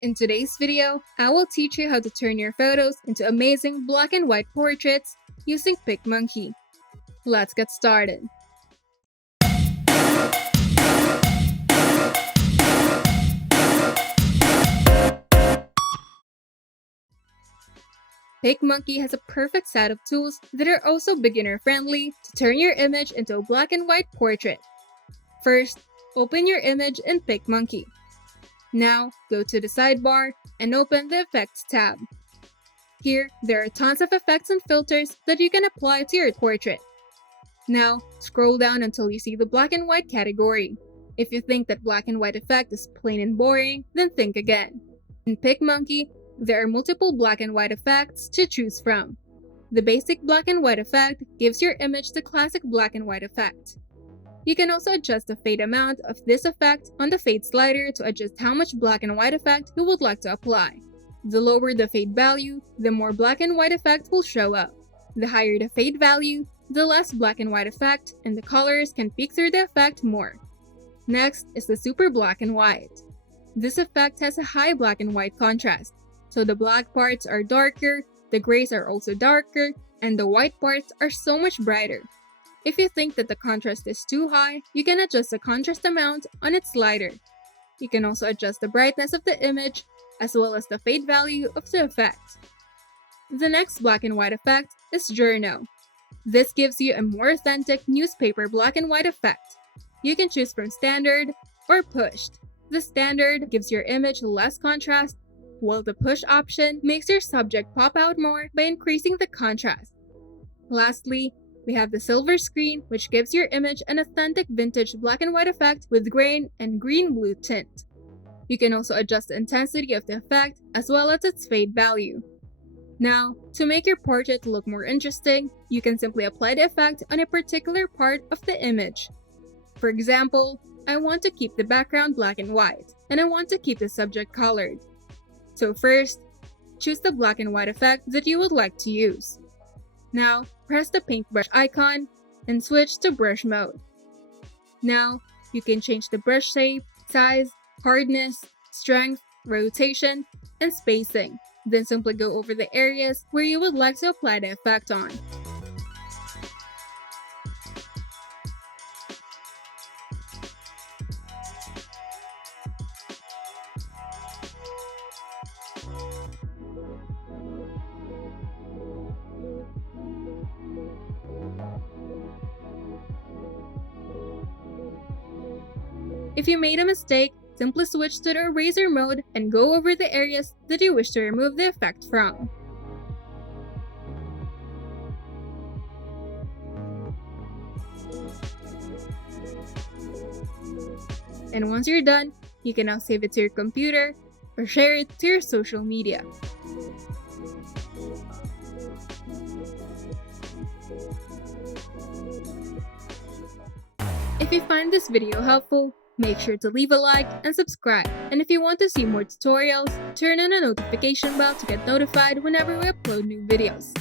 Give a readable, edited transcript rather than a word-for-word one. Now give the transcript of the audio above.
In today's video, I will teach you how to turn your photos into amazing black and white portraits using PicMonkey. Let's get started. PicMonkey has a perfect set of tools that are also beginner-friendly to turn your image into a black and white portrait. First, open your image in PicMonkey. Now, go to the sidebar and open the Effects tab. Here, there are tons of effects and filters that you can apply to your portrait. Now, scroll down until you see the black and white category. If you think that black and white effect is plain and boring, then think again. In PicMonkey, there are multiple black and white effects to choose from. The basic black and white effect gives your image the classic black and white effect. You can also adjust the fade amount of this effect on the fade slider to adjust how much black and white effect you would like to apply. The lower the fade value, the more black and white effect will show up. The higher the fade value, the less black and white effect, and the colors can peek through the effect more. Next is the super black and white. This effect has a high black and white contrast, so the black parts are darker, the grays are also darker, and the white parts are so much brighter. If you think that the contrast is too high, you can adjust the contrast amount on its slider. You can also adjust the brightness of the image, as well as the fade value of the effect. The next black and white effect is Journo. This gives you a more authentic newspaper black and white effect. You can choose from standard or pushed. The standard gives your image less contrast, while the push option makes your subject pop out more by increasing the contrast. Lastly, we have the silver screen, which gives your image an authentic vintage black and white effect with grain and green-blue tint. You can also adjust the intensity of the effect as well as its fade value. Now, to make your portrait look more interesting, you can simply apply the effect on a particular part of the image. For example, I want to keep the background black and white, and I want to keep the subject colored. So first, choose the black and white effect that you would like to use. Now, press the paintbrush icon and switch to brush mode. Now, you can change the brush shape, size, hardness, strength, rotation, and spacing. Then simply go over the areas where you would like to apply the effect on. If you made a mistake, simply switch to the eraser mode and go over the areas that you wish to remove the effect from. And once you're done, you can now save it to your computer or share it to your social media. If you find this video helpful, make sure to leave a like and subscribe. And if you want to see more tutorials, turn on the notification bell to get notified whenever we upload new videos.